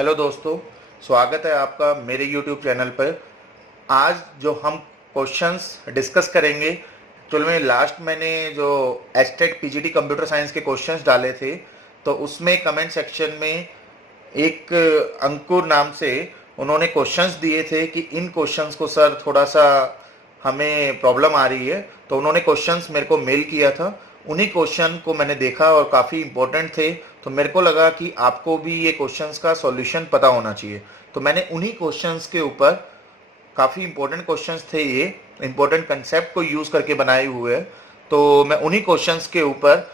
Hello दोस्तों, स्वागत है आपका मेरे YouTube चैनल पर। आज जो हम क्वेश्चंस डिस्कस करेंगे, एक्चुअल में लास्ट मैंने जो एचटेट पीजीटी कंप्यूटर साइंस के क्वेश्चंस डाले थे, तो उसमें कमेंट सेक्शन में एक अंकुर नाम से उन्होंने क्वेश्चंस दिए थे कि इन क्वेश्चंस को सर थोड़ा सा हमें प्रॉब्लम आ रही है, तो उन्होंने क्वेश्चंस मेरे को मेल किया था। उन्हीं क्वेश्चन को मैंने देखा और काफ़ी इंपॉर्टेंट थे, तो मेरे को लगा कि आपको भी ये क्वेश्चंस का सॉल्यूशन पता होना चाहिए। तो मैंने उन्हीं क्वेश्चंस के ऊपर, काफ़ी इंपॉर्टेंट क्वेश्चंस थे, ये इंपॉर्टेंट कंसेप्ट को यूज़ करके बनाए हुए हैं, तो मैं उन्हीं क्वेश्चंस के ऊपर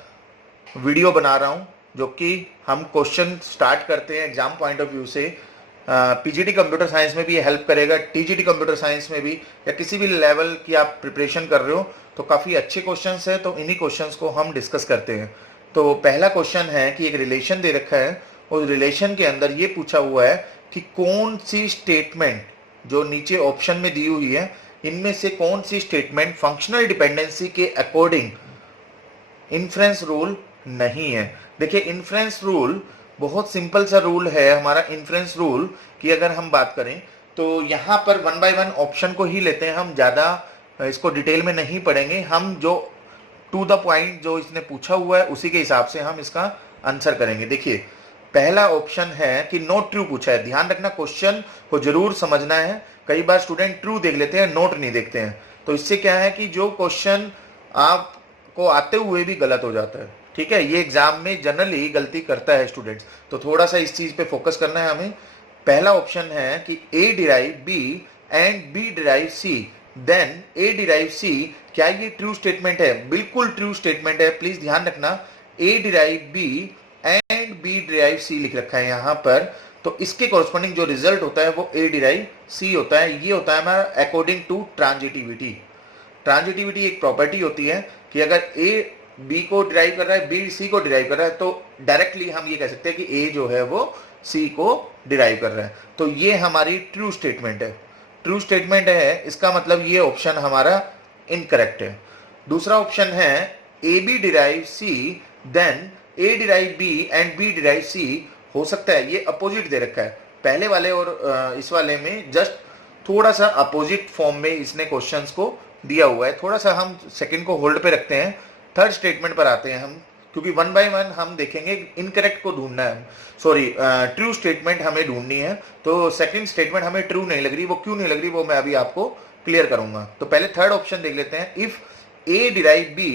वीडियो बना रहा हूँ, जो कि हम क्वेश्चन स्टार्ट करते हैं एग्जाम पॉइंट ऑफ व्यू से। पीजीटी कंप्यूटर साइंस में भी ये हेल्प करेगा, टीजीटी कंप्यूटर साइंस में भी, या किसी भी लेवल की आप प्रिपरेशन कर रहे हो तो काफ़ी अच्छे क्वेश्चंस है। तो इन्हीं क्वेश्चंस को हम डिस्कस करते हैं। तो पहला क्वेश्चन है कि एक रिलेशन दे रखा है, उस रिलेशन के अंदर ये पूछा हुआ है कि कौन सी स्टेटमेंट जो नीचे ऑप्शन में दी हुई है, इनमें से कौन सी स्टेटमेंट फंक्शनल डिपेंडेंसी के अकॉर्डिंग इन्फ्रेंस रूल नहीं है। देखिए, इन्फ्रेंस रूल बहुत सिंपल सा रूल है हमारा। इन्फ्रेंस रूल की अगर हम बात करें तो यहाँ पर वन बाय वन ऑप्शन को ही लेते हैं, हम ज़्यादा इसको डिटेल में नहीं पढ़ेंगे। हम जो टू द पॉइंट जो इसने पूछा हुआ है उसी के हिसाब से हम इसका आंसर करेंगे। देखिए, पहला ऑप्शन है कि नोट ट्रू पूछा है। ध्यान रखना, क्वेश्चन को जरूर समझना है। कई बार स्टूडेंट ट्रू देख लेते हैं, नोट नहीं देखते हैं, तो इससे क्या है कि जो क्वेश्चन आपको आते हुए भी गलत हो जाता है। ठीक है, ये एग्जाम में जनरली गलती करता है स्टूडेंट्स, तो थोड़ा सा इस चीज पे फोकस करना है हमें। पहला ऑप्शन है कि A derive B and B derive C, then A derive C, क्या ये ट्रू स्टेटमेंट है? बिल्कुल ट्रू स्टेटमेंट है। प्लीज ध्यान रखना, A derive B and B derive C लिख रखा है यहाँ पर, तो इसके कॉरस्पॉन्डिंग जो रिजल्ट होता है वो ए डिराइव सी होता है। ये होता है हमारा अकॉर्डिंग टू ट्रांजिटिविटी। ट्रांजिटिविटी एक प्रॉपर्टी होती है कि अगर ए बी को डिराइव कर रहा है, बी सी को डिराइव कर रहा है, तो डायरेक्टली हम ये कह सकते हैं कि ए जो है वो सी को डिराइव कर रहा है। तो ये हमारी ट्रू स्टेटमेंट है। ट्रू स्टेटमेंट है, इसका मतलब ये ऑप्शन हमारा इनकरेक्ट है। दूसरा ऑप्शन है A B derive C, then A derive B and B derive C. हो सकता है ये अपोजिट दे रखा है, पहले वाले और इस वाले में जस्ट थोड़ा सा अपोजिट फॉर्म में इसने क्वेश्चंस को दिया हुआ है। थोड़ा सा हम सेकंड को होल्ड पे रखते हैं, थर्ड स्टेटमेंट पर आते हैं हम, क्योंकि वन बाय वन हम देखेंगे। इनकरेक्ट को ढूंढना है, सॉरी, ट्रू स्टेटमेंट हमें ढूंढनी है। तो सेकंड स्टेटमेंट हमें ट्रू नहीं लग रही, वो क्यों नहीं लग रही वो मैं अभी आपको क्लियर करूंगा। तो पहले थर्ड ऑप्शन देख लेते हैं। If A derive B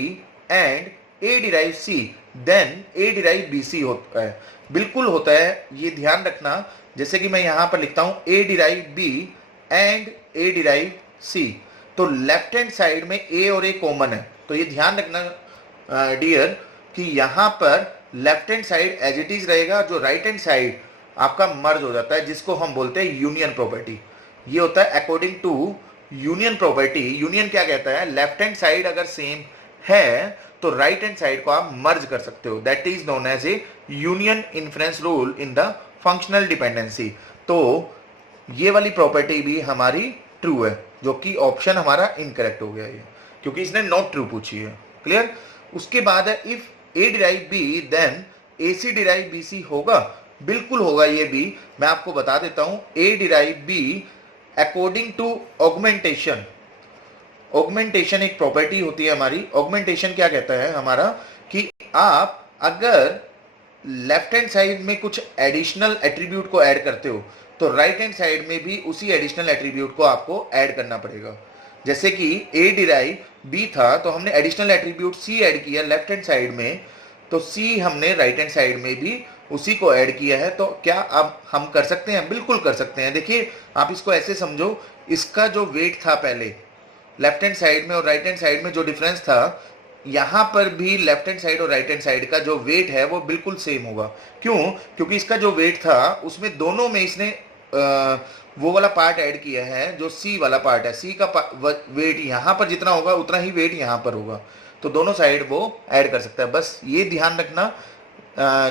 and A derive C, then A derive B C होता है। बिल्कुल होता है, ये ध्यान रखना। जैसे कि मैं यहां पर लिखता हूं A derive B and A derive C, तो लेफ्ट हैंड साइड में ए और ए कॉमन है। तो ये ध्यान रखना डियर कि यहां पर left hand side as it is रहेगा, जो राइट हैंड साइड आपका मर्ज हो जाता है, जिसको हम बोलते हैं यूनियन प्रॉपर्टी। ये होता है according to union property. Union क्या कहता है? लेफ्ट हैंड साइड अगर सेम है तो राइट हैंड साइड को आप मर्ज कर सकते हो। That is known as a union inference rule in the functional dependency. तो ये वाली प्रॉपर्टी भी हमारी ट्रू है, जो कि ऑप्शन हमारा इनकरेक्ट हो गया है, क्योंकि इसने नॉट ट्रू पूछी है। क्लियर? उसके बाद है if A derive B then A C derive B C होगा। बिल्कुल होगा, ये भी मैं आपको बता देता हूं। A derive B according to augmentation. Augmentation एक प्रॉपर्टी होती है हमारी। ऑगमेंटेशन क्या कहता है हमारा कि आप अगर लेफ्ट हैंड साइड में कुछ एडिशनल एट्रीब्यूट को ऐड करते हो तो राइट हैंड साइड में भी उसी एडिशनल एट्रीब्यूट को आपको ऐड करना पड़ेगा। जैसे कि ए डिराइव बी था, तो हमने एडिशनल एट्रीब्यूट सी ऐड किया लेफ्ट हैंड साइड में, तो सी हमने राइट हैंड साइड में भी उसी को ऐड किया है। तो क्या अब हम कर सकते हैं? बिल्कुल कर सकते हैं। देखिए, आप इसको ऐसे समझो, इसका जो वेट था पहले लेफ्ट हैंड साइड में और राइट हैंड साइड में जो डिफरेंस था, यहां पर भी लेफ्ट हैंड साइड और राइट हैंड साइड का जो वेट है वो बिल्कुल सेम होगा। क्यों? क्योंकि इसका जो वेट था उसमें दोनों में इसने वो वाला पार्ट ऐड किया है जो सी वाला पार्ट है। सी का वेट यहां पर जितना होगा उतना ही वेट यहां पर होगा, तो दोनों साइड वो ऐड कर सकता है। बस ये ध्यान रखना,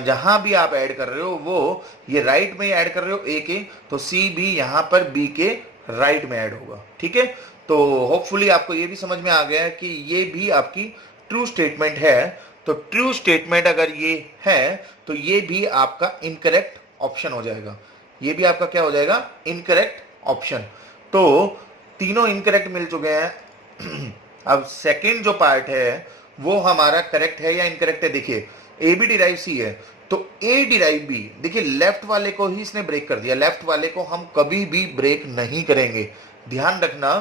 जहां भी आप ऐड कर रहे हो वो ये राइट में ऐड कर रहे हो ए के, तो सी भी यहां पर बी के राइट में ऐड होगा। ठीक है, तो होपफुली आपको ये भी समझ में आ गया है कि ये भी आपकी ट्रू स्टेटमेंट है। तो ट्रू स्टेटमेंट अगर ये है तो ये भी आपका इनकरेक्ट ऑप्शन हो जाएगा। ये भी आपका क्या हो जाएगा, इनकरेक्ट ऑप्शन। तो तीनों इनकरेक्ट मिल चुके हैं। अब सेकंड जो पार्ट है वो हमारा करेक्ट है या इनकरेक्ट है, देखिए ए बी डिराइव सी है, तो ए डिराइव बी, देखिए लेफ्ट वाले को ही इसने ब्रेक कर दिया, लेफ्ट वाले को हम कभी भी ब्रेक नहीं करेंगे। ध्यान रखना,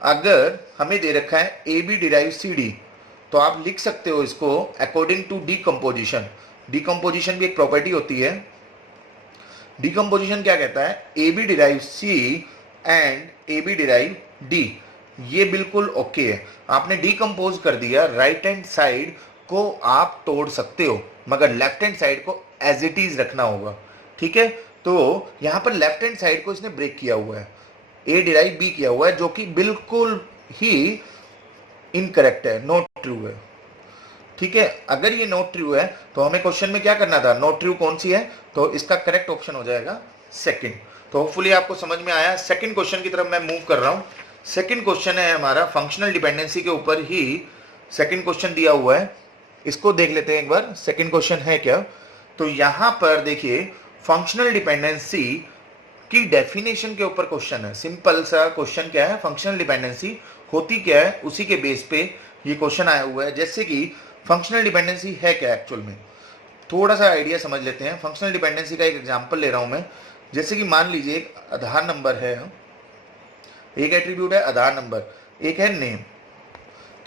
अगर हमें दे रखा है A B derive C D, तो आप लिख सकते हो इसको अकॉर्डिंग टू डीकंपोजिशन। डीकंपोजिशन भी एक प्रॉपर्टी होती है। डीकंपोजिशन क्या कहता है, A B derive C and A B derive D, ये बिल्कुल ओके है। आपने डीकंपोज कर दिया, राइट हैंड साइड को आप तोड़ सकते हो, मगर लेफ्ट हैंड साइड को एज इट इज रखना होगा, ठीक है। तो यहां पर लेफ्ट हैंड साइड को इसने ब्रेक किया हुआ है, ए डिराइव बी किया हुआ है, जो कि बिल्कुल ही इनकरेक्ट है, नॉट ट्रू है, ठीक है। अगर ये नॉट ट्रू है तो हमें क्वेश्चन में क्या करना था, नॉट ट्रू कौन सी है, तो इसका करेक्ट ऑप्शन हो जाएगा सेकंड। तो होपफुली आपको समझ में आया। सेकंड क्वेश्चन की तरफ मैं मूव कर रहा हूं। सेकंड क्वेश्चन है हमारा फंक्शनल डिपेंडेंसी के ऊपर ही सेकंड क्वेश्चन दिया हुआ है, इसको देख लेते हैं एक बार। सेकंड क्वेश्चन है क्या, तो यहां पर देखिए फंक्शनल डिपेंडेंसी की डेफिनेशन के ऊपर क्वेश्चन है। सिंपल सा क्वेश्चन क्या है, फंक्शनल डिपेंडेंसी होती क्या है, उसी के बेस पे ये क्वेश्चन आया हुआ है। जैसे कि फंक्शनल डिपेंडेंसी है क्या एक्चुअल में, थोड़ा सा आइडिया समझ लेते हैं। फंक्शनल डिपेंडेंसी का एक एग्जांपल ले रहा हूं मैं। जैसे कि मान लीजिए एक आधार नंबर है, एक एट्रीब्यूट है आधार नंबर, एक है नेम,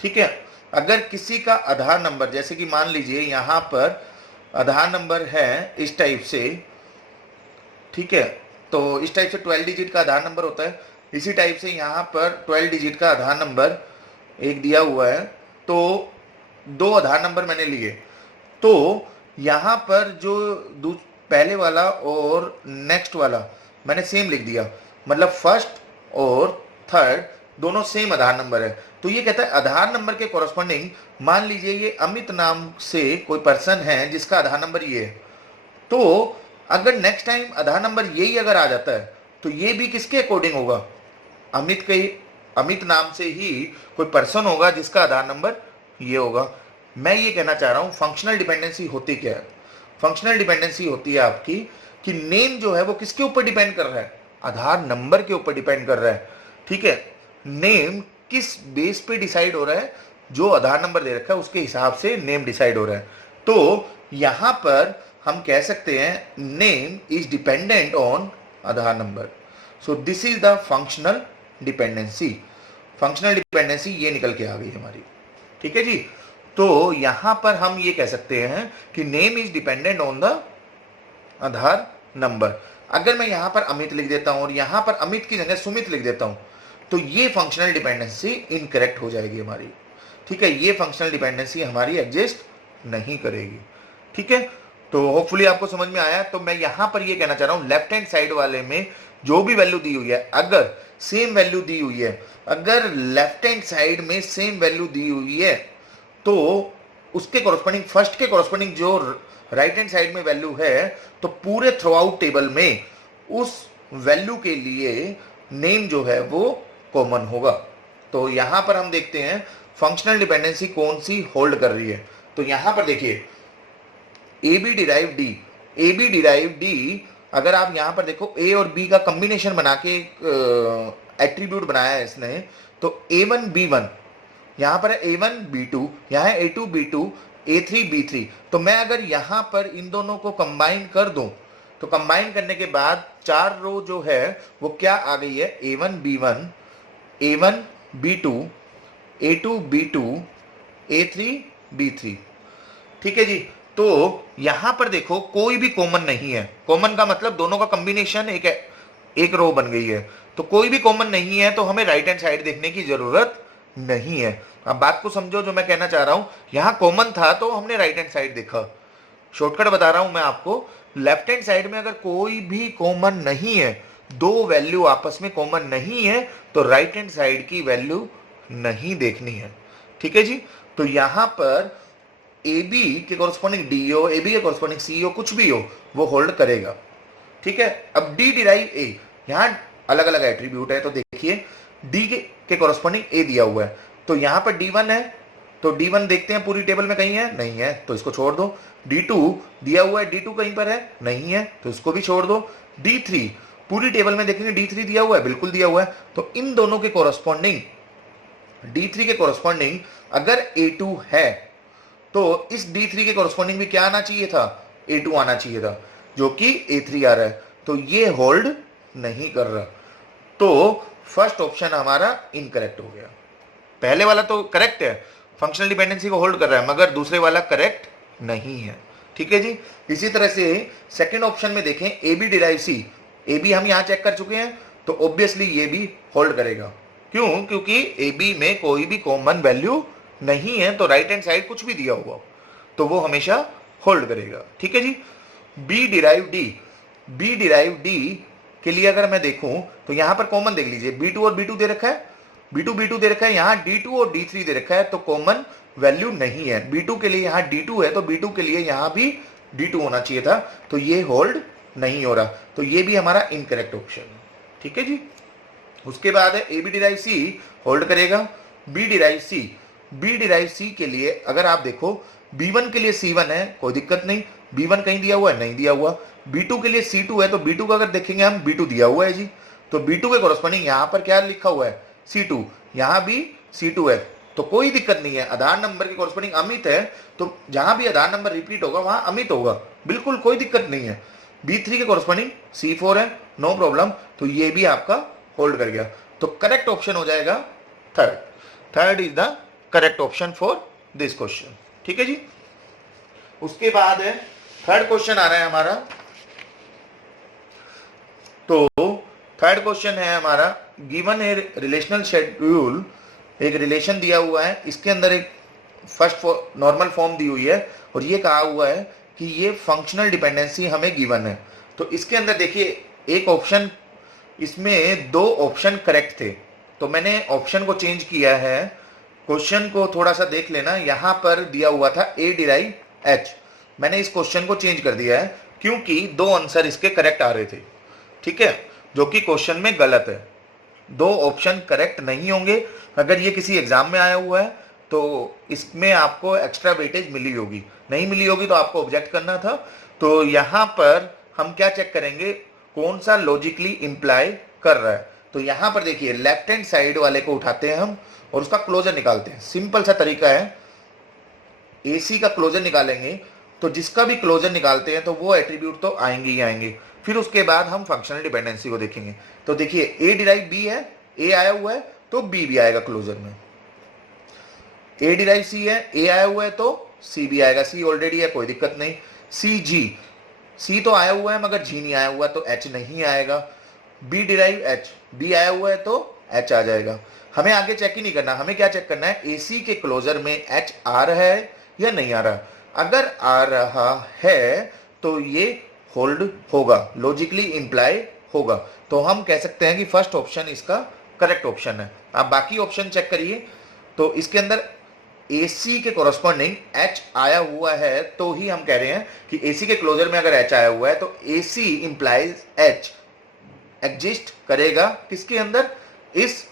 ठीक है। अगर किसी का आधार नंबर, जैसे कि मान लीजिए यहां पर आधार नंबर है इस टाइप से, ठीक है, तो इस टाइप से 12 डिजिट का आधार नंबर होता है। इसी टाइप से यहाँ पर 12 डिजिट का आधार नंबर एक दिया हुआ है, तो दो आधार नंबर मैंने लिए, तो यहाँ पर जो पहले वाला और नेक्स्ट वाला मैंने सेम लिख दिया, मतलब फर्स्ट और थर्ड दोनों सेम आधार नंबर है। तो ये कहता है आधार नंबर के कॉरस्पॉन्डिंग, मान लीजिए ये अमित नाम से कोई पर्सन है जिसका आधार नंबर ये है, तो अगर नेक्स्ट टाइम आधार नंबर यही अगर आ जाता है तो ये भी किसके अकॉर्डिंग होगा, अमित नाम से ही कोई पर्सन होगा जिसका आधार नंबर ये होगा। मैं ये कहना चाह रहा हूं फंक्शनल डिपेंडेंसी होती क्या है, फंक्शनल डिपेंडेंसी होती है आपकी कि नेम जो है वो किसके ऊपर डिपेंड कर रहा है, आधार नंबर के ऊपर डिपेंड कर रहा है, ठीक है। नेम किस बेस पे डिसाइड हो रहा है, जो आधार नंबर दे रखा है उसके हिसाब से नेम डिसाइड हो रहा है। तो यहां पर हम कह सकते हैं name is dependent on Aadhaar number. So this is the functional dependency. Functional dependency ये निकल के आ गई हमारी, ठीक है जी। तो यहां पर हम ये कह सकते हैं कि name is dependent on the Aadhaar number. अगर मैं यहां पर अमित लिख देता हूं और यहां पर अमित की जगह सुमित लिख देता हूं, तो ये फंक्शनल डिपेंडेंसी इनकरेक्ट हो जाएगी हमारी, ठीक है। ये फंक्शनल डिपेंडेंसी हमारी एग्जिस्ट नहीं करेगी, ठीक है। तो होपफुली आपको समझ में आया। तो मैं यहां पर ये कहना चाह रहा हूं लेफ्ट हैंड साइड वाले में जो भी वैल्यू दी हुई है, अगर सेम वैल्यू दी हुई है, अगर लेफ्ट हैंड साइड में सेम वैल्यू दी हुई है, तो उसके कॉरस्पॉन्डिंग फर्स्ट के कॉरस्पॉन्डिंग जो राइट हैंड साइड में वैल्यू है, तो पूरे थ्रू आउट टेबल में उस वैल्यू के लिए नेम जो है वो कॉमन होगा। तो यहां पर हम देखते हैं फंक्शनल डिपेंडेंसी कौन सी होल्ड कर रही है। तो यहां पर देखिए A B derive D, A B derive D, अगर आप यहां पर देखो ए और बी का कॉम्बिनेशन बना के एट्रीब्यूट बनाया है इसने, तो A1 B1, यहां पर है A1 B2, यहां है A2 B2, A3 B3। तो मैं अगर यहां पर इन दोनों को कंबाइन कर दूं, तो कंबाइन करने के बाद चार रो जो है वो क्या आ गई है, A1 B1, A1 B2, A2 B2, A3 B3, ठीक है जी। तो यहां पर देखो कोई भी कॉमन नहीं है, कॉमन का मतलब दोनों का कॉम्बिनेशन एक रो बन गई है, तो कोई भी कॉमन नहीं है, तो हमें राइट हैंड साइड देखने की जरूरत नहीं है। अब बात को समझो जो मैं कहना चाह रहा हूं, यहां कॉमन था तो हमने राइट हैंड साइड देखा। शॉर्टकट बता रहा हूं मैं आपको, लेफ्ट हैंड साइड में अगर कोई भी कॉमन नहीं है, दो वैल्यू आपस में कॉमन नहीं है, तो राइट हैंड साइड की वैल्यू नहीं देखनी है, ठीक है जी। तो यहां पर ए बी के कॉरस्पॉन्डिंग डी हो, ए बी के कॉरस्पॉन्डिंग सी हो, कुछ भी हो, वो होल्ड करेगा, ठीक है। अब डी डिराइव ए, यहां अलग अलग एट्रीब्यूट है, तो देखिए डी के कॉरस्पॉन्डिंग ए दिया हुआ है, तो यहां पर D1 है, तो D1 देखते हैं पूरी टेबल में कहीं है, नहीं है, तो इसको छोड़ दो। D2 दिया हुआ है, D2 कहीं पर है, नहीं है, तो इसको भी छोड़ दो। D3 पूरी टेबल में देखेंगे D3 दिया हुआ है, बिल्कुल दिया हुआ है, तो इन दोनों के कोरस्पॉन्डिंग D3 के कोरस्पॉन्डिंग अगर A2 है तो इस D3 के कोरस्पॉन्डिंग भी क्या आना चाहिए था, A2 आना चाहिए था, जो कि A3 आ रहा है, तो ये होल्ड नहीं कर रहा, तो फर्स्ट ऑप्शन हमारा इनकरेक्ट हो गया। पहले वाला तो करेक्ट है, फंक्शनल डिपेंडेंसी को होल्ड कर रहा है, मगर दूसरे वाला करेक्ट नहीं है। ठीक है जी। इसी तरह से सेकंड ऑप्शन में देखें A B derive C, A B हम यहां चेक कर चुके हैं, तो ऑब्वियसली ये भी होल्ड करेगा। क्यों? क्योंकि ए बी में कोई भी कॉमन वैल्यू नहीं है, तो राइट हैंड साइड कुछ भी दिया हुआ तो वो हमेशा होल्ड करेगा। ठीक है जी। B derive D, B derive D के लिए अगर मैं देखूं तो यहां पर कॉमन देख लीजिए, B2 और B2 दे रखा है, B2 दे रखा है, यहां D2 और D3 दे रखा है, तो कॉमन वैल्यू नहीं है। B2 के लिए यहां D2 है, तो B2 के लिए यहां भी D2 होना चाहिए था, तो ये होल्ड नहीं हो रहा, तो ये भी हमारा इनकरेक्ट ऑप्शन है। ठीक है जी। उसके बाद है A B derive C, hold करेगा। B derive C, B derive C के लिए अगर आप देखो B1 के लिए C1 है, कोई दिक्कत नहीं, B1 कहीं दिया हुआ है, नहीं दिया हुआ। B2 के लिए C2 है, तो B2 का अगर देखेंगे हम, B2 दिया हुआ है जी, तो B2 के कोरस्पॉन्डिंग यहां पर क्या लिखा हुआ है, C2, यहां भी C2 है, तो कोई दिक्कत नहीं है। आधार नंबर के कोरस्पॉन्डिंग अमित है, तो जहां भी आधार नंबर रिपीट होगा वहां अमित होगा, बिल्कुल कोई दिक्कत नहीं है। B3 के कोरस्पॉन्डिंग C4 है, नो प्रॉब्लम, तो ये भी आपका होल्ड कर गया, तो करेक्ट ऑप्शन हो जाएगा third. Third is the correct option for this question. ठीक है जी। उसके बाद है थर्ड क्वेश्चन आ रहा है हमारा, तो थर्ड क्वेश्चन है हमारा, गिवन ए रिलेशनल शेड्यूल, एक रिलेशन दिया हुआ है, इसके अंदर एक फर्स्ट नॉर्मल फॉर्म दी हुई है, और ये कहा हुआ है कि ये फंक्शनल डिपेंडेंसी हमें गिवन है। तो इसके अंदर देखिए एक ऑप्शन, इसमें दो ऑप्शन करेक्ट थे, तो मैंने ऑप्शन को चेंज किया है। क्वेश्चन को थोड़ा सा देख लेना, यहां पर दिया हुआ था ए डिराइव एच, मैंने इस क्वेश्चन को चेंज कर दिया है क्योंकि दो आंसर इसके करेक्ट आ रहे थे। ठीक है, जो कि क्वेश्चन में गलत है, दो ऑप्शन करेक्ट नहीं होंगे। अगर ये किसी एग्जाम में आया हुआ है तो इसमें आपको एक्स्ट्रा वेटेज मिली होगी, नहीं मिली होगी तो आपको ऑब्जेक्ट करना था। तो यहां पर हम क्या चेक करेंगे, कौन सा लॉजिकली इंप्लाई कर रहा है। तो यहां पर देखिए लेफ्ट हैंड साइड वाले को उठाते हैं हम और उसका क्लोजर निकालते हैं। सिंपल सा तरीका है, AC का क्लोजर निकालेंगे तो जिसका भी क्लोजर निकालते हैं तो वो एट्रीब्यूट तो आएंगे ही आएंगे। फिर उसके बाद हम फंक्शनल डिपेंडेंसी को देखेंगे। तो देखिए A डिराइव B है, A आया हुआ है तो B भी आएगा क्लोजर में। A डिराइव C है, A आया हुआ है तो C भी आएगा, C ऑलरेडी है, कोई दिक्कत नहीं। C G, C तो आया हुआ है मगर G नहीं आया हुआ तो H नहीं आएगा। B डिराइव H, B आया हुआ है तो H आ जाएगा। हमें आगे चेक ही नहीं करना, हमें क्या चेक करना है, AC के क्लोजर में H आ रहा है या नहीं आ रहा। अगर आ रहा है तो ये होल्ड होगा, लॉजिकली इंप्लाई होगा, तो हम कह सकते हैं कि फर्स्ट ऑप्शन इसका करेक्ट ऑप्शन है। आप बाकी ऑप्शन चेक करिए, तो इसके अंदर AC के कोरस्पॉन्डिंग H आया हुआ है तो ही हम कह रहे हैं कि AC के क्लोजर में अगर H आया हुआ है तो AC इंप्लाइज H एग्जिस्ट करेगा किसके अंदर, इस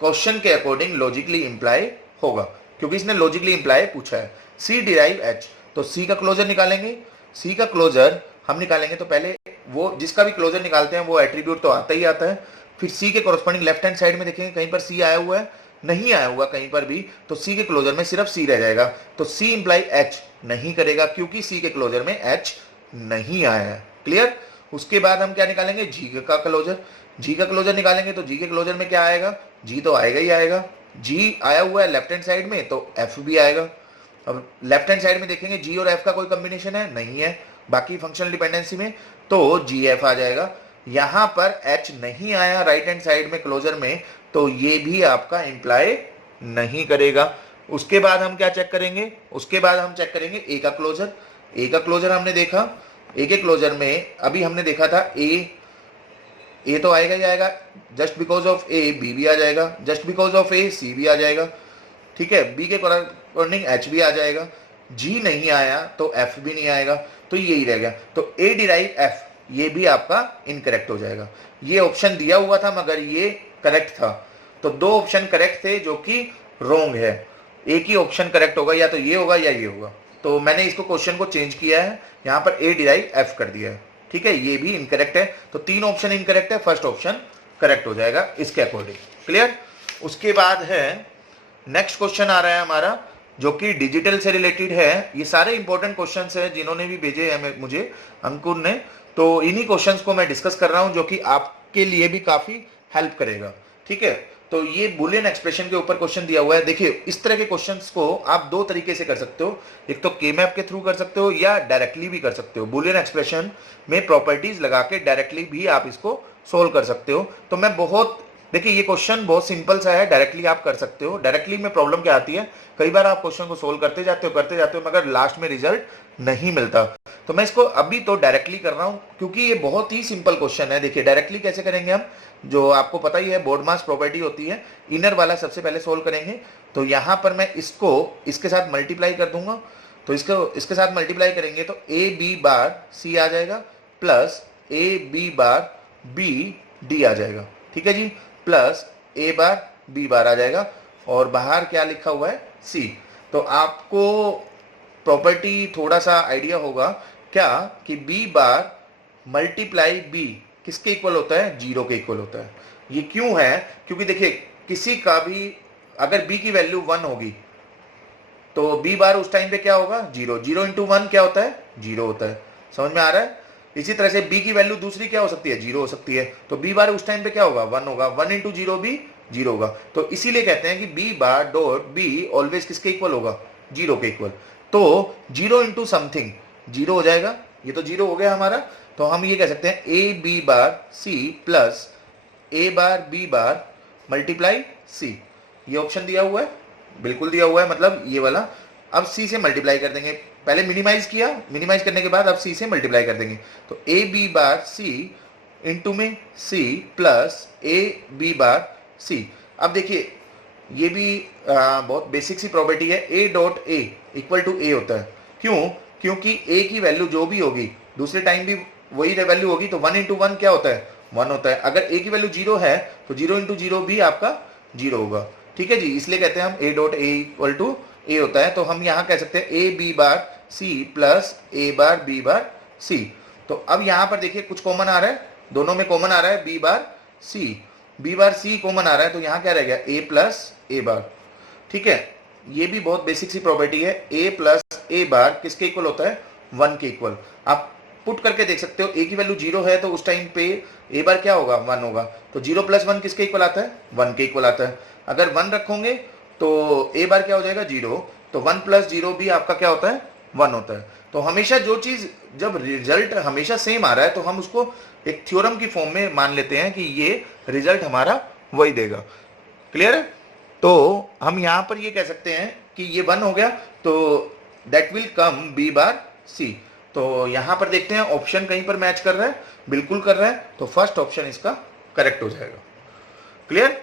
क्वेश्चन के अकॉर्डिंग लॉजिकली इंप्लाई होगा, क्योंकि इसने लॉजिकली इंप्लाई पूछा है। C डिराइव H, तो C का क्लोजर निकालेंगे। C का क्लोजर हम निकालेंगे तो पहले वो जिसका भी क्लोजर निकालते हैं वो एट्रीब्यूट तो आता ही आता है। फिर C के कोरस्पॉन्डिंग लेफ्ट हैंड साइड में देखेंगे कहीं पर C आया हुआ है, नहीं आया हुआ कहीं पर भी, तो C के क्लोजर में सिर्फ C रह जाएगा, तो C इंप्लाई H नहीं करेगा क्योंकि C के क्लोजर में H नहीं आया है। क्लियर। उसके बाद हम क्या निकालेंगे, G का क्लोजर। G का क्लोजर निकालेंगे तो G के क्लोजर में क्या आएगा, G तो आएगा ही आएगा। G आया हुआ है लेफ्ट हैंड साइड में तो F भी आएगा। अब लेफ्ट हैंड साइड में देखेंगे G और F का कोई कॉम्बिनेशन है, नहीं है, बाकी फंक्शनल डिपेंडेंसी में तो GF आ जाएगा। यहां पर H नहीं आया राइट हैंड साइड में क्लोजर में, तो ये भी आपका इंप्लाई नहीं करेगा। उसके बाद हम क्या चेक करेंगे, उसके बाद हम चेक करेंगे A का क्लोजर। A का क्लोजर हमने देखा, A के क्लोजर में अभी हमने देखा था A तो आएगा ही आएगा, just because of A B भी आ जाएगा, just because of A C भी आ जाएगा। ठीक है, B के कोरस्पॉन्डिंग H भी आ जाएगा, G नहीं आया तो F भी नहीं आएगा, तो यही रह गया। तो A डिराइव F ये भी आपका इनकरेक्ट हो जाएगा। ये ऑप्शन दिया हुआ था मगर ये करेक्ट था, तो दो ऑप्शन करेक्ट थे जो कि रॉन्ग है। एक ही ऑप्शन करेक्ट होगा, या तो ये होगा या ये होगा। तो मैंने इसको क्वेश्चन को चेंज किया है, यहाँ पर A डिराइव F कर दिया है। ठीक है, ये भी इनकरेक्ट है, तो 3 ऑप्शन इनकरेक्ट है, फर्स्ट ऑप्शन करेक्ट हो जाएगा इसके अकॉर्डिंग। क्लियर। उसके बाद है नेक्स्ट क्वेश्चन आ रहा है हमारा, जो कि डिजिटल से रिलेटेड है। ये सारे इंपॉर्टेंट क्वेश्चंस हैं जिन्होंने भी भेजे हैं मुझे, अंकुर ने, तो इन्हीं क्वेश्चंस को मैं डिस्कस कर रहा हूं जो कि आपके लिए भी काफी हेल्प करेगा। ठीक है, तो ये बुलियन एक्सप्रेशन के ऊपर क्वेश्चन दिया हुआ है। देखिए, इस तरह के क्वेश्चंस को आप 2 तरीके से कर सकते हो, एक तो के मैप के थ्रू कर सकते हो या डायरेक्टली भी कर सकते हो। बुलियन एक्सप्रेशन में प्रॉपर्टीज लगा के डायरेक्टली भी आप इसको सोल्व कर सकते हो। तो मैं देखिए, ये क्वेश्चन बहुत सिंपल सा है, डायरेक्टली आप कर सकते हो। डायरेक्टली में प्रॉब्लम क्या आती है, कई बार आप क्वेश्चन को सोल्व करते जाते हो मगर लास्ट में रिजल्ट नहीं मिलता। तो मैं इसको अभी तो डायरेक्टली कर रहा हूं क्योंकि ये बहुत ही सिंपल क्वेश्चन है। देखिए, डायरेक्टली कैसे करेंगे हम, जो आपको पता ही है बोर्ड मास प्रॉपर्टी होती है, इनर वाला सबसे पहले सोल्व करेंगे। तो यहां पर मैं इसको इसके साथ मल्टीप्लाई कर दूंगा, तो इसके साथ मल्टीप्लाई करेंगे तो ए बी बार सी आ जाएगा plus A B bar B D आ जाएगा। ठीक है जी, प्लस ए बार बी बार आ जाएगा और बाहर क्या लिखा हुआ है, सी। तो आपको प्रॉपर्टी थोड़ा सा आइडिया होगा क्या कि बी बार मल्टीप्लाई बी किसके इक्वल होता है, 0 के इक्वल होता है। ये क्यों है, क्योंकि देखिए किसी का भी अगर बी की वैल्यू 1 होगी तो बी बार उस टाइम पे क्या होगा, 0। 0 इंटू 1 क्या होता है, 0 होता है। समझ में आ रहा है। इसी तरह से बी की वैल्यू दूसरी क्या हो सकती है, 0 हो सकती है, तो बी बार उस टाइम पे क्या होगा, 1 होगा। 1 इंटू 0 भी 0 होगा। तो इसीलिए कहते हैं कि B bar dot B always किसके इक्वल होगा, 0 के इक्वल। तो 0 इंटू समथिंग 0 हो जाएगा, ये तो 0 हो गया हमारा। तो हम ये कह सकते हैं A B bar C plus A bar B bar multiply C. ये ऑप्शन दिया हुआ है, बिल्कुल दिया हुआ है, मतलब ये वाला। अब सी से मल्टीप्लाई कर देंगे, पहले मिनिमाइज किया, मिनिमाइज करने के बाद अब सी से मल्टीप्लाई कर देंगे। तो ए बी बार सी इंटू में सी प्लस ए बी बार सी। अब देखिए, ये भी बहुत बेसिक सी प्रॉपर्टी है, A dot A equal to A होता है। क्यों, क्योंकि ए की वैल्यू जो भी होगी दूसरे टाइम भी वही वैल्यू होगी, तो 1 इंटू 1 क्या होता है, 1 होता है। अगर ए की वैल्यू 0 है तो 0 इंटू 0 भी आपका 0 होगा। ठीक है जी, इसलिए कहते हैं हम A dot A equal to A होता है। तो हम यहां कह सकते हैं A B bar C plus A bar B bar C. तो अब यहां पर देखिए कुछ कॉमन आ रहा है, दोनों में कॉमन आ रहा है, बी बार सी कॉमन आ रहा है, तो यहां क्या रह गया, ए प्लस ए बार। ठीक है, ये भी बहुत बेसिक सी प्रॉपर्टी है, ए प्लस ए बार किसके इक्वल होता है, 1 के इक्वल। आप पुट करके देख सकते हो, ए की वैल्यू 0 है तो उस टाइम पे ए बार क्या होगा, 1 होगा। तो 0 प्लस 1 किसके इक्वल आता है, 1 के इक्वल आता है। अगर 1 रखोगे तो ए बार क्या हो जाएगा, 0। तो 1 प्लस 0 भी आपका क्या होता है, 1 होता है। तो हमेशा जो चीज, जब रिजल्ट हमेशा सेम आ रहा है तो हम उसको एक थ्योरम की फॉर्म में मान लेते हैं कि ये रिजल्ट हमारा वही देगा। क्लियर है। तो हम यहां पर ये कह सकते हैं कि ये 1 हो गया, तो that will come B bar C. तो यहां पर देखते हैं ऑप्शन कहीं पर मैच कर रहा है, बिल्कुल कर रहा है, तो फर्स्ट ऑप्शन इसका करेक्ट हो जाएगा। Clear,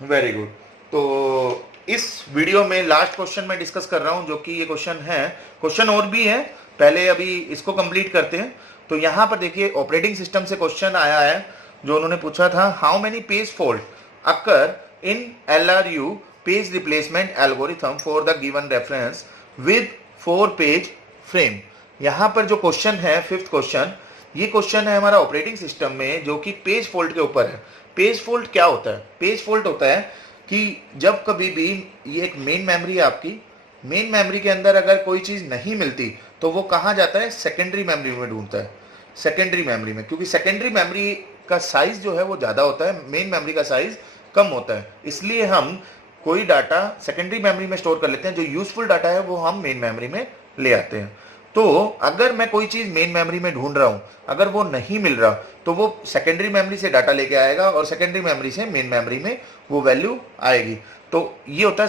very good. तो इस वीडियो में लास्ट क्वेश्चन मैं डिस्कस कर रहा हूं, जो कि ये क्वेश्चन है, क्वेश्चन और भी है, पहले अभी इसको कंप्लीट करते हैं। तो यहां पर देखिए ऑपरेटिंग सिस्टम से क्वेश्चन आया है, जो उन्होंने पूछा था, how many page fault occur in LRU page replacement algorithm for the given reference with 4 page frame. यहां पर जो क्वेश्चन है, 5th क्वेश्चन, ये क्वेश्चन है हमारा ऑपरेटिंग सिस्टम में, जो कि पेज फॉल्ट के ऊपर है। पेज फॉल्ट क्या होता है, पेज फॉल्ट होता है कि जब कभी भी, ये एक मेन मेमोरी है आपकी, मेन मेमोरी के अंदर अगर कोई चीज नहीं मिलती तो वो कहाँ जाता है, सेकेंडरी मेमोरी में ढूंढता है, सेकेंडरी मेमोरी में, क्योंकि सेकेंडरी मेमोरी का साइज जो है वो ज्यादा होता है, मेन मेमोरी का साइज कम होता है। इसलिए हम कोई डाटा सेकेंडरी मेमोरी में स्टोर कर लेते हैं, जो यूजफुल डाटा है वो हम मेन मेमोरी में ले आते हैं। तो अगर मैं कोई चीज मेन मेमोरी में ढूंढ रहा हूं, अगर वो नहीं मिल रहा तो वो सेकेंडरी मेमोरी से डाटा लेके आएगा और सेकेंडरी मेमोरी से मेन मेमोरी में वो वैल्यू आएगी। तो ये होता है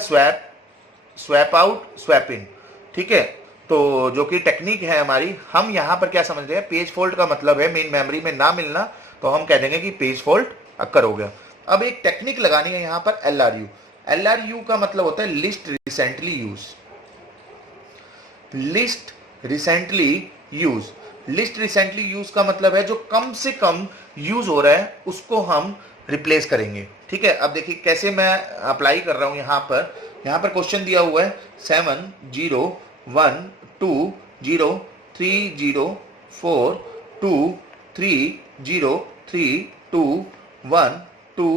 स्वैप आउट स्वैप इन। ठीक है, तो जो कि टेक्निक है हमारी, हम यहां पर क्या समझ रहे हैं, पेज फॉल्ट का मतलब है मेन मेमोरी में ना मिलना, तो हम कह देंगे कि पेज फॉल्ट अक्कर हो गया। अब एक टेक्निक लगानी है यहां पर, LRU। LRU का मतलब होता है list recently use. List recently use का मतलब है जो कम से कम यूज हो रहा है उसको हम रिप्लेस करेंगे। ठीक है, अब देखिए कैसे मैं अप्लाई कर रहा हूं। यहां पर क्वेश्चन दिया हुआ है 7 0 1 2 0 3 0 4 2 3 0 3 2 1 2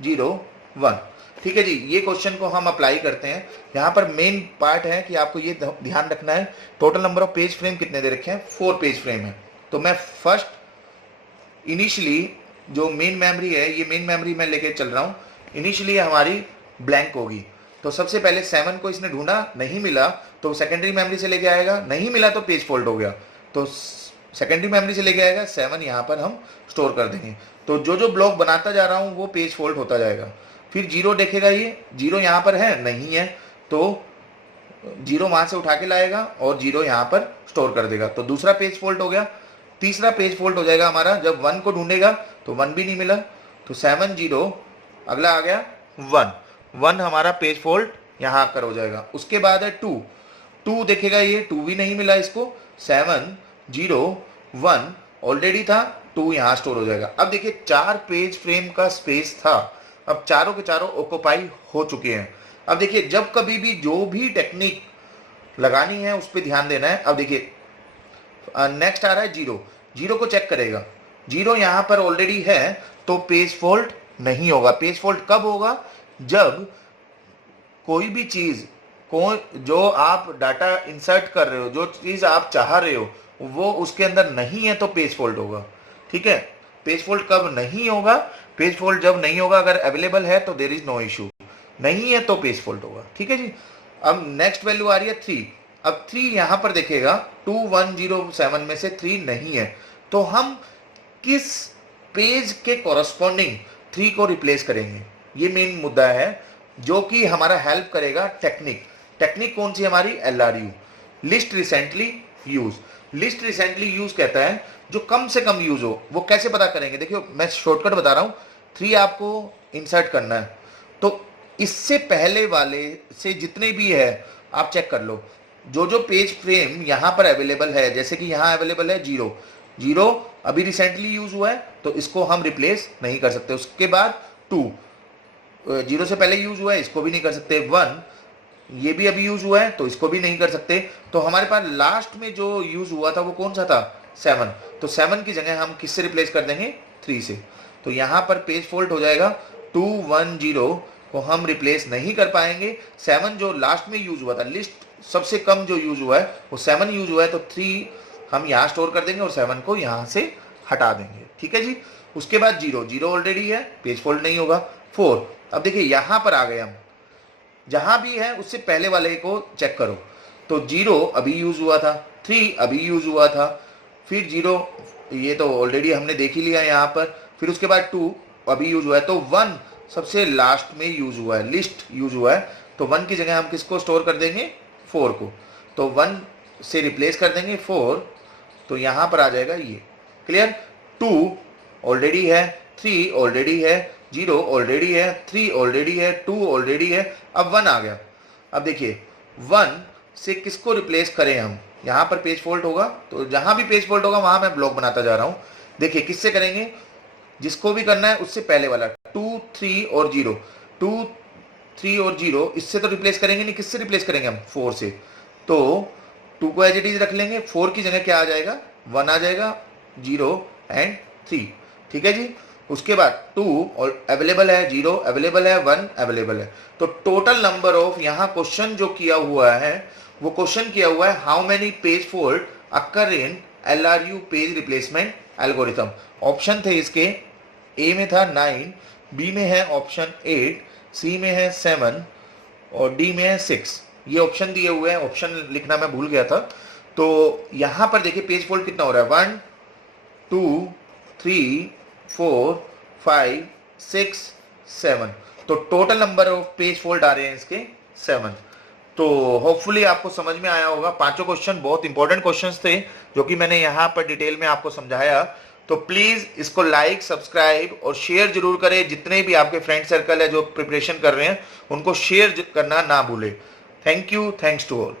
0 1। ठीक है जी, ये क्वेश्चन को हम अप्लाई करते हैं। यहाँ पर मेन पार्ट है कि आपको ये ध्यान रखना है, total number of page frame कितने दे रखे हैं, 4 पेज फ्रेम है। तो मैं फर्स्ट इनिशियली जो मेन मेमोरी है, ये मेन मेमोरी मैं लेके चल रहा हूँ, इनिशियली हमारी ब्लैंक होगी। तो सबसे पहले 7 को इसने ढूंढा, नहीं मिला तो सेकेंडरी मेमोरी से लेके आएगा, नहीं मिला तो पेज फॉल्ट हो गया, तो सेकेंडरी मेमोरी से लेके आएगा, 7 यहाँ पर हम स्टोर कर देंगे। तो जो जो ब्लॉक बनाता जा रहा हूँ वो पेज फॉल्ट होता जाएगा। फिर 0 देखेगा, ये 0 यहाँ पर है, नहीं है, तो 0 वहां से उठा के लाएगा और 0 यहाँ पर स्टोर कर देगा, तो दूसरा पेज फॉल्ट हो गया। तीसरा पेज फॉल्ट हो जाएगा हमारा जब 1 को ढूंढेगा तो 1 भी नहीं मिला, तो 7 0, अगला आ गया 1 हमारा पेज फॉल्ट यहाँ कर हो जाएगा। उसके बाद है 2 देखेगा, ये 2 भी नहीं मिला इसको, 7 0 1 ऑलरेडी था, 2 यहाँ स्टोर हो जाएगा। अब देखिए 4 पेज फ्रेम का स्पेस था, अब चारों के चारों ऑक्युपाई हो चुके हैं। अब देखिए जब कभी भी जो भी टेक्निक लगानी है उस पर ध्यान देना है। अब देखिए नेक्स्ट आ रहा है 0 को चेक करेगा, 0 यहाँ पर ऑलरेडी है, तो पेज फॉल्ट नहीं होगा। पेज फॉल्ट कब होगा, जब कोई भी चीज को जो आप डाटा इंसर्ट कर रहे हो, जो चीज आप चाह रहे हो वो उसके अंदर नहीं है तो पेज फॉल्ट होगा। ठीक है, पेज फॉल्ट कब नहीं होगा, पेज फॉल्ट जब नहीं होगा, अगर अवेलेबल है तो देयर इज नो इशू, नहीं है तो पेज फॉल्ट होगा। ठीक है जी। अब नेक्स्ट वैल्यू आ रही है 3। अब 3 यहां पर देखेगा, 2 1 0 7 में से 3 नहीं है, तो हम किस पेज के कॉरस्पॉन्डिंग 3 को रिप्लेस करेंगे, ये मेन मुद्दा है जो कि हमारा हेल्प करेगा। टेक्निक कौन सी हमारी, LRU, list recently use. List recently use कहता है जो कम से कम यूज हो। वो कैसे पता करेंगे, देखियो मैं शॉर्टकट बता रहा हूं, 3 आपको इंसर्ट करना है, तो इससे पहले वाले से जितने भी है आप चेक कर लो, जो पेज फ्रेम यहां पर अवेलेबल है, जैसे कि यहां अवेलेबल है 0 अभी रिसेंटली यूज हुआ है तो इसको हम रिप्लेस नहीं कर सकते। उसके बाद 2 0 से पहले यूज हुआ है, इसको भी नहीं कर सकते। 1 ये भी अभी यूज हुआ है तो इसको भी नहीं कर सकते। तो हमारे पास लास्ट में जो यूज हुआ था वो कौन सा था, 7, तो 7 की जगह हम किससे रिप्लेस कर देंगे, 3 से। तो यहां पर पेज फॉल्ट हो जाएगा, 2 1 0 को हम रिप्लेस नहीं कर पाएंगे। 7 जो लास्ट में यूज हुआ था, लिस्ट सबसे कम जो यूज हुआ है वो 7 यूज हुआ है, तो 3 हम यहाँ स्टोर कर देंगे और 7 को यहाँ से हटा देंगे। ठीक है जी। उसके बाद 0 ऑलरेडी है, पेज फॉल्ट नहीं होगा। 4, अब देखिए यहां पर आ गए हम, जहां भी है उससे पहले वाले को चेक करो, तो 0 अभी यूज हुआ था, 3 अभी यूज हुआ था, फिर 0 ये तो ऑलरेडी हमने देख ही लिया यहाँ पर, फिर उसके बाद 2 अभी यूज हुआ है, तो 1 सबसे लास्ट में यूज हुआ है, लिस्ट यूज हुआ है, तो 1 की जगह हम किसको स्टोर कर देंगे, 4 को, तो 1 से रिप्लेस कर देंगे 4, तो यहां पर आ जाएगा ये। क्लियर। 2 ऑलरेडी है, 3 ऑलरेडी है, 0 ऑलरेडी है, 3 ऑलरेडी है, 2 ऑलरेडी है, अब 1 आ गया। अब देखिए 1 से किसको रिप्लेस करें हम, यहां पर पेज फॉल्ट होगा, तो जहां भी पेज फॉल्ट होगा वहां मैं ब्लॉक बनाता जा रहा हूं। देखिए किससे करेंगे, जिसको भी करना है उससे पहले वाला, 2 3 और 0, 2 3 और 0, इससे तो रिप्लेस करेंगे नहीं, किससे रिप्लेस करेंगे हम, 4 से। तो 2 को एज इट इज रख लेंगे, 4 की जगह क्या आ जाएगा, 1 आ जाएगा, 0 एंड 3। ठीक है जी। उसके बाद 2 और अवेलेबल है, 0 अवेलेबल है, 1 अवेलेबल है, तो टोटल नंबर ऑफ, यहाँ क्वेश्चन जो किया हुआ है वो क्वेश्चन किया हुआ है how many page fault occur in LRU page replacement algorithm. Option थे इसके, ए में था 9, बी में है ऑप्शन 8, सी में है 7 और डी में है 6। ये ऑप्शन दिए हुए हैं, ऑप्शन लिखना मैं भूल गया था। तो यहां पर देखिए पेज फॉल्ट कितना हो रहा है, 1 2 3 4 5 6 7, तो total number of page fault आ रहे हैं इसके 7। तो होपफुली आपको समझ में आया होगा। पांचों क्वेश्चन बहुत इंपॉर्टेंट क्वेश्चंस थे जो कि मैंने यहाँ पर डिटेल में आपको समझाया। तो प्लीज इसको लाइक, सब्सक्राइब और शेयर जरूर करें। जितने भी आपके फ्रेंड सर्कल है जो प्रिपरेशन कर रहे हैं उनको शेयर करना ना भूलें। Thank you, thanks to all.